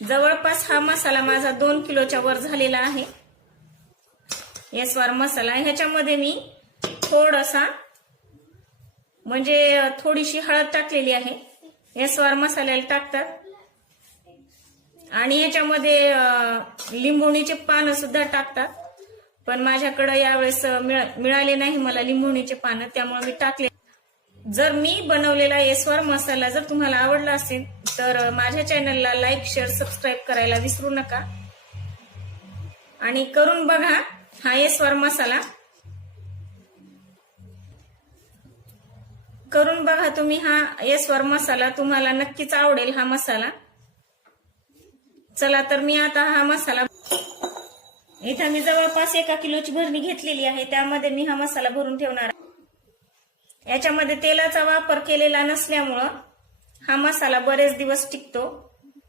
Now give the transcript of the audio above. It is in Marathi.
जवळपास हा मसाला माझा 2 किलोच्या वर झालेला आहे। एस्वार मसाला ह्याच्यामध्ये मी थोडासा म्हणजे थोडीशी हळद टाकलेली आहे। एस्वार मसाल्याला टाकतात आणि ह्याच्यामध्ये लिंबोणीचे पानं सुद्धा टाकतात, पण माझ्याकडे यावेळेस मिळाले नाही मला लिंबोणीचे पानं, त्यामुळे मी टाकले। जर मी बनवलेला एस्वार मसाला जर तुम्हाला आवडला असेल तर माझ्या चॅनलला लाईक, शेअर, सबस्क्राईब करायला विसरू नका आणि करून बघा हा एस्वार मसाला। करून बघा तुम्ही हा एस्वार मसाला, तुम्हाला नक्कीच आवडेल हा मसाला। चला तर मी आता हा मसाला इथं मी जवळपास 1 किलोची भरणी घेतलेली आहे, त्यामध्ये मी हा मसाला भरून ठेवणार आहे। याच्यामध्ये तेलाचा वापर केलेला नसल्यामुळं हा मसाला बरेच दिवस टिकतो।